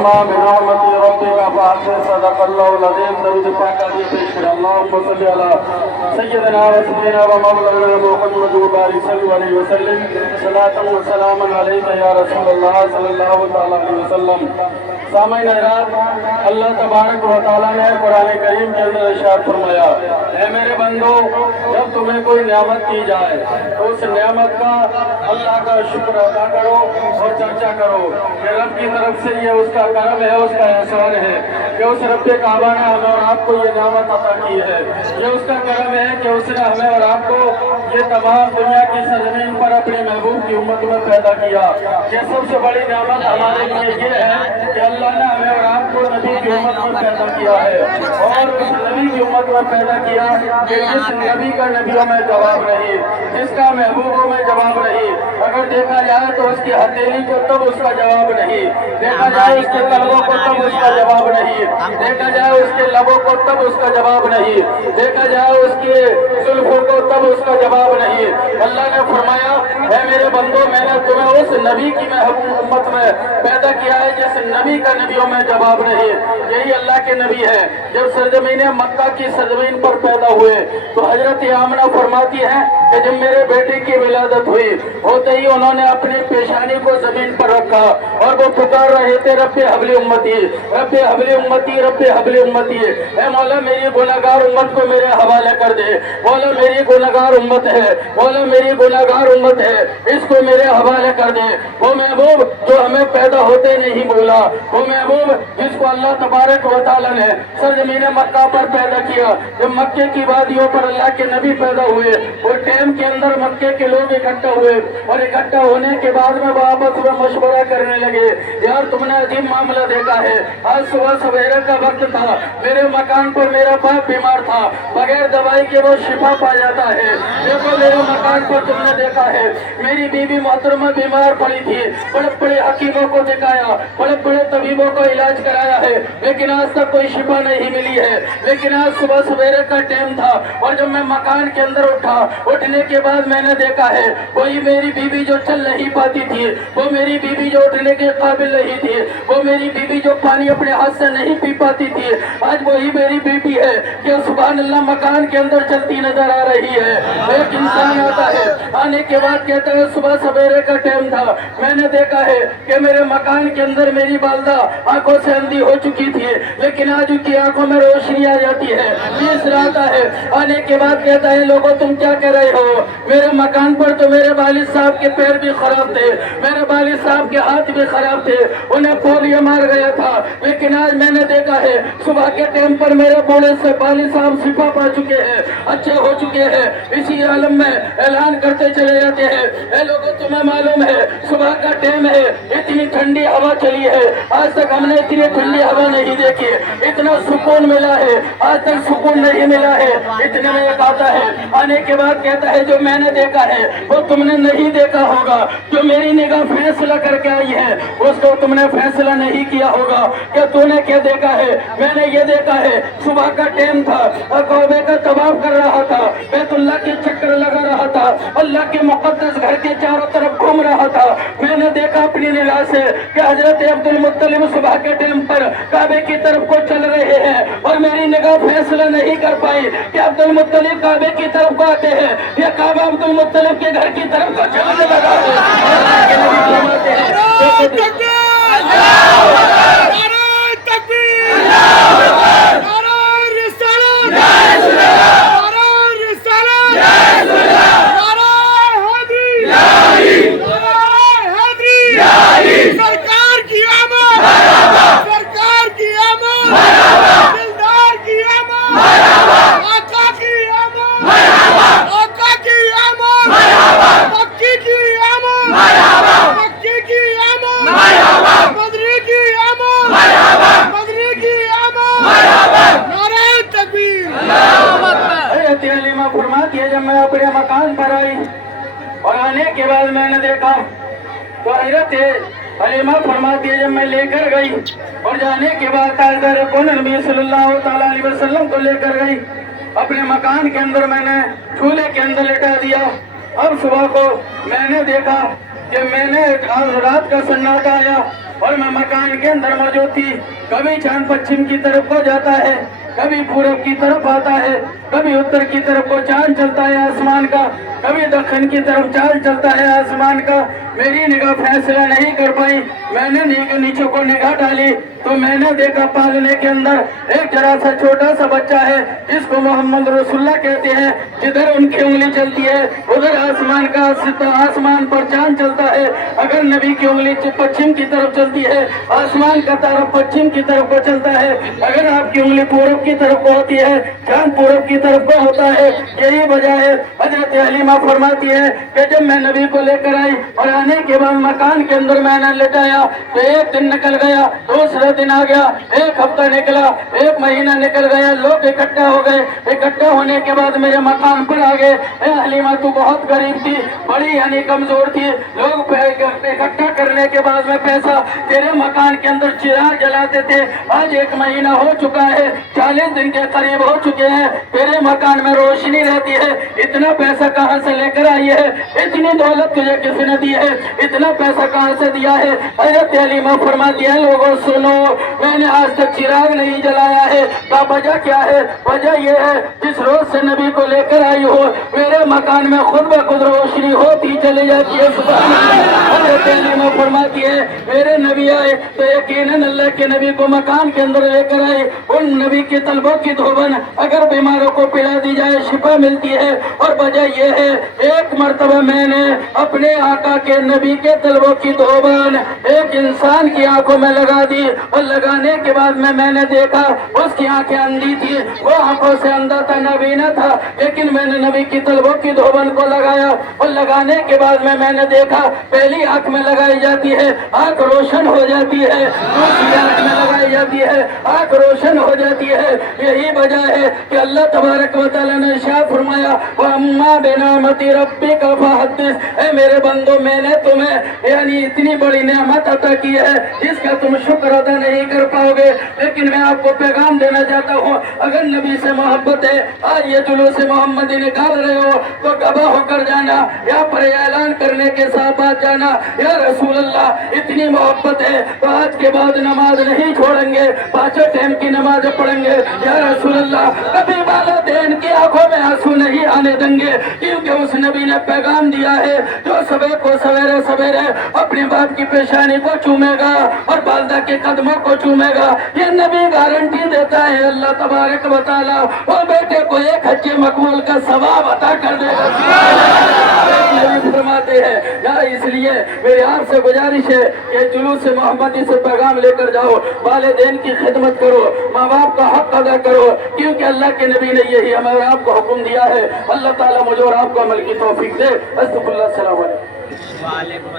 اما برحمت ربک فاحسن صدق اللہ العظیم. درود پاک آدھی پیش کریں. اللہم صلی علی سیدنا و سیدنا و مولانا محمد و بارک صلی علیہ وسلم. صلاۃ و سلام علیک یا رسول اللہ صلی اللہ تعالی علیہ وسلم. سامعین حضرات، اللہ تبارک و تعالیٰ نے قرآن کریم کے اندر ارشاد فرمایا، اے میرے بندو، جب تمہیں کوئی نعمت دی جائے تو اس نعمت کا اللہ کا شکر ادا کرو اور چرچا کرو کہ رب کی طرف سے یہ اس کا کرم ہے، اس کا احسان ہے کہ اس رب کعبہ نے ہمیں اور آپ کو یہ نعمت عطا کی ہے. یہ اس کا کرم ہے کہ اس نے ہمیں اور آپ کو یہ تمام دنیا کی سرزمین پر اپنے محبوب کی امت میں پیدا کیا. یہ سب سے بڑی نعمت ہمارے لیے یہ ہے کہ اللہ نے ہمیں اور آپ کو نبی کی امت میں پیدا کیا ہے، اور اس نبی کی امت میں پیدا کیا کہ جس نبی کا نبیوں میں جواب نہیں، جس کا محبوبوں میں جواب نہیں. اگر دیکھا جائے تو اس کی ہتھیلی کو تب اس کا جواب نہیں، دیکھا جائے اس کے قلبوں کو تب اس کا جواب نہیں، دیکھا جائے اس کے لبوں کو تب اس کا جواب نہیں، دیکھا جائے اس کے زلفوں کو تب اس کا جواب نہیں. اللہ نے فرمایا، اے میرے بندو، میں نے تمہیں اس نبی کی محبوب امت میں پیدا کیا ہے جس نبی کا نبیوں میں جواب نہیں. یہی اللہ کے نبی ہے. جب سرزمین مکہ کی سرزمین پر پیدا ہوئے تو حضرت آمنہ فرماتی ہیں کہ جب میرے بیٹے کی ولادت ہوئی ہوتے ہی انہوں نے اپنی پیشانی کو زمین پر رکھا اور وہ پکار رہے تھے، رب حبل امتی، رب حبل امتی، رب حبل امتی. اے مولا، میری گناہگار امت کو میرے حوالے کر دے. مولا، میری گناہگار امت ہے، مولا میری گناہگار امت ہے، اس کو میرے حوالے کر دے. وہ محبوب جو ہمیں پیدا ہوتے نہیں بولا، وہ محبوب جس کو اللہ تبارک و تعالیٰ نے سرزمین مکہ پر پیدا کیا. جب مکے کی وادیوں پر اللہ کے نبی پیدا ہوئے، وہ ٹائم کے اندر مکے کے لوگ اکٹھا ہوئے اور اکٹھا ہونے کے بعد میں وہ آپس میں مشورہ کرنے لگے، یار تم نے عجیب معاملہ دیکھا ہے. آج صبح سویرے کا وقت تھا، میرے مکان پر میرا باپ بیمار تھا، بغیر دوائی کے وہ شفا پا جاتا ہے. دیکھو میرے مکان پر تم نے دیکھا ہے میری بیوی محترمہ بیمار پڑی تھی، بڑے بڑے حکیموں کو دکھایا، بڑے بڑے طبیبوں کو علاج کرایا ہے، لیکن آج تک کوئی شفا نہیں ملی ہے. لیکن آج صبح سویرے کا ٹائم تھا اور جب میں مکان کے اندر اٹھا، اٹھنے کے بعد میں نے دیکھا ہے وہی میری بیوی جو چل نہیں پاتی تھی، وہ میری بیوی جو اٹھنے کے قابل نہیں تھی، وہ میری بیوی جو پانی اپنے ہاتھ سے نہیں پی پاتی تھی، آج وہی میری بیوی ہے کہ سبحان اللہ مکان کے اندر چلتی نظر آ رہی ہے. ایک انسان آتا ہے، آنے کے بعد کہتا ہے صبح سویرے کا ٹائم تھا، میں نے دیکھا ہے کہ میرے مکان کے اندر میری والدہ آنکھوں سے اندھی ہو چکی تھی، لیکن آج ان کی آنکھوں میں روشنی آ جاتی ہے. تیسرا آتا ہے، آنے کے بعد کہتا ہے لوگوں تم کیا کر رہے ہو، میرے مکان پر تو میرے والد صاحب کے پیر بھی خراب تھے، میرے والد صاحب کے ہاتھ بھی خراب تھے، انہیں پولیو مار گیا تھا، لیکن آج میں نے دیکھا ہے صبح کے ٹائم پر میرے بوڑھے سے والد صاحب شفا پا چکے ہیں، اچھے ہو چکے ہیں. اسی عالم میں اعلان کرتے چلے جاتے ہیں، اے لوگوں تمہیں معلوم ہے صبح کا ٹائم ہے، اتنی ٹھنڈی ہوا چلی ہے، آج تک ہم نے اتنی ٹھنڈی ہوا نہیں دیکھی، اتنا سکون ملا ہے، آج تک سکون نہیں ملا ہے. اتنے میں ایک آتا ہے، آنے کے بعد کہتا ہے جو میں نے دیکھا ہے وہ تم نے نہیں دیکھا ہوگا، جو میری نگاہ فیصلہ کر کے آئی ہے اس کو تم نے فیصلہ نہیں کیا ہوگا کہ تو نے کیا دیکھا ہے. میں نے یہ دیکھا ہے صبح کا ٹائم تھا اور کعبے کا طواف کر رہا تھا، بیت اللہ کے چکر لگا رہا تھا، اللہ کے مقدس گھر کے چاروں طرف گھوم رہا تھا. میں نے دیکھا اپنی نگاہ سے کہ حضرت عبد المطلب صبح کے ٹائم پر کعبے کی طرف کو چل رہے ہیں اور میری نگاہ فیصلہ نہیں کر پائی کہ عبد المطلب کعبے کی طرف کو آتے ہیں یا کعبہ عبد المطلب کے گھر کی طرف کو چلنے لگا ہے. اللہ کے نبی فرماتے ہیں فرماتی ہے جب میں اپنے مکان پر آئی اور آنے کے بعد میں نے دیکھا تو حضرت حلیمہ فرماتی ہے جب میں لے کر گئی اور جانے کے بعد تاجدار کون نبی صلی اللہ تعالیٰ علیہ وسلم کو لے کر گئی اپنے مکان کے اندر، میں نے چولہے کے اندر لٹا دیا. اب صبح کو میں نے دیکھا کہ میں نے رات کا سناٹا آیا اور میں مکان کے اندر موجود تھی. کبھی چاند پچھم کی طرف کو جاتا ہے, کبھی پورب کی طرف آتا ہے, کبھی اتر کی طرف کو چاند چلتا ہے آسمان کا, کبھی دکن کی طرف چاند چلتا ہے آسمان کا. میری نگاہ فیصلہ نہیں کر پائی. میں نے نیچے کو نگاہ ڈالی تو میں نے دیکھا پالنے کے اندر ایک ذرا سا چھوٹا سا بچہ ہے جس کو محمد رسول اللہ کہتے ہیں. جدھر ان کی انگلی چلتی ہے ادھر آسمان کا آسمان پر چاند چلتا ہے. اگر نبی کی انگلی پچھم کی طرف چلتی ہے آسمان کا تارا پچھم کی طرف کو چلتا ہے. اگر آپ کی انگلی پورب کی طرف کو ہوتی ہے چاند پورب کی طرف کو ہوتا ہے. یہی وجہ ہے حضرت حلیمہ فرماتی ہے کہ جب میں نبی کو لے کر آئی اور آنے کے بعد مکان کے اندر میں نے لٹایا تو ایک دن نکل گیا, دوسرا دن آ گیا, ایک ہفتہ نکلا, ایک مہینہ نکل گیا. لوگ اکٹھا ہو گئے. اکٹھا ہونے کے بعد میرے مکان پر آ گئے. اے حلیمہ تو بہت غریب تھی, بڑی یعنی کمزور تھی. لوگ اکٹھا کرنے کے بعد میں پیسہ تیرے مکان کے اندر چراغ جلاتے تھے. آج ایک مہینہ ہو چکا ہے, 40 دن کے قریب ہو چکے ہیں, تیرے مکان میں روشنی رہتی ہے. اتنا پیسہ کہاں سے لے کر آئی ہے؟ اتنی دولت تجھے کس نے دی ہے؟ اتنا پیسہ کہاں سے دیا ہے؟ حضرت حلیمہ فرماتی ہے لوگوں سنو, میں نے آج تک چراغ نہیں جلایا ہے. وجہ کیا ہے؟ وجہ یہ ہے جس روز سے نبی کو لے کر آئی ہو میرے مکان میں خود بخود روشنی ہوتی چلی جاتی ہے. سبحان اللہ. حضرت حلیمہ فرماتی ہے میرے نبی آئے تو یقیناً اللہ کے نبی کو مکان کے اندر لے کر آئے. ان نبی کی طلبوں کی دھوبن اگر بیماروں کو پلا دی جائے شفا ملتی ہے. اور وجہ یہ ہے ایک مرتبہ میں نے اپنے آقا کے نبی کے طلبوں کی دھوبن ایک انسان کی آنکھوں میں لگا دی, اور لگانے کے بعد میں نے دیکھا اس کی آنکھیں اندھی تھی, وہ آنکھوں سے اندھا تھا, نابینا تھا. لیکن میں نے نبی کی طلبوں کی دھوبن کو لگایا اور لگانے کے بعد میں نے دیکھا پہلی آنکھ میں لگائی جاتی ہے آنکھ روشن ہو جاتی ہے, دوسری آنکھ میں لگائی جاتی ہے آنکھ روشن ہو جاتی ہے. یہی وجہ ہے کہ اللہ تبارک و تعالیٰ نے ارشاد فرمایا وَأَمَّا بِنِعْمَتِ رَبِّكَ فَحَدِّثْ. اے میرے بندو میں نے تمہیں یعنی اتنی بڑی نعمت عطا کی ہے جس کا تم شکر ادا نہیں کر پاؤ گے. لیکن میں آپ کو پیغام دینا چاہتا ہوں, اگر نبی سے محبت ہے آج یہ جلوس محمدی نکال رہے ہو تو گواہ ہو کر جانا, یا پر اعلان کرنے کے ساتھ بات جانا یا رسول اللہ اتنی محبت ہے تو آج کے بعد نماز نہیں چھوڑیں گے, 5 ٹائم کی نماز پڑھیں گے. یا رسول اللہ کبھی والدین کی آنکھوں میں آنسو نہیں آنے دیں گے, کیونکہ اس نبی نے پیغام دیا ہے جو صبح کو سویرے سویرے اپنے باپ کی پیشانی کو چومے گا اور والدہ کے قدموں کو چومے گا. یہ نبی گارنٹی دیتا ہے اللہ تبارک و تعالیٰ اور بیٹے کو ایک حج مقبول کا ثواب عطا کر دے گا. نبی فرماتے ہیں یا اس لیے میری آپ سے گزارش ہے کہ جلوس محمدی سے پیغام لے کر جاؤ, والدین کی خدمت کرو, ماں باپ کا حق ادا کرو, کیونکہ اللہ کے نبی نے یہی ہمیں اور آپ کو حکم دیا ہے. اللہ تعالیٰ مجھے اور آپ کو عمل کی توفیق دے. استغفر اللہ. السلام علیکم.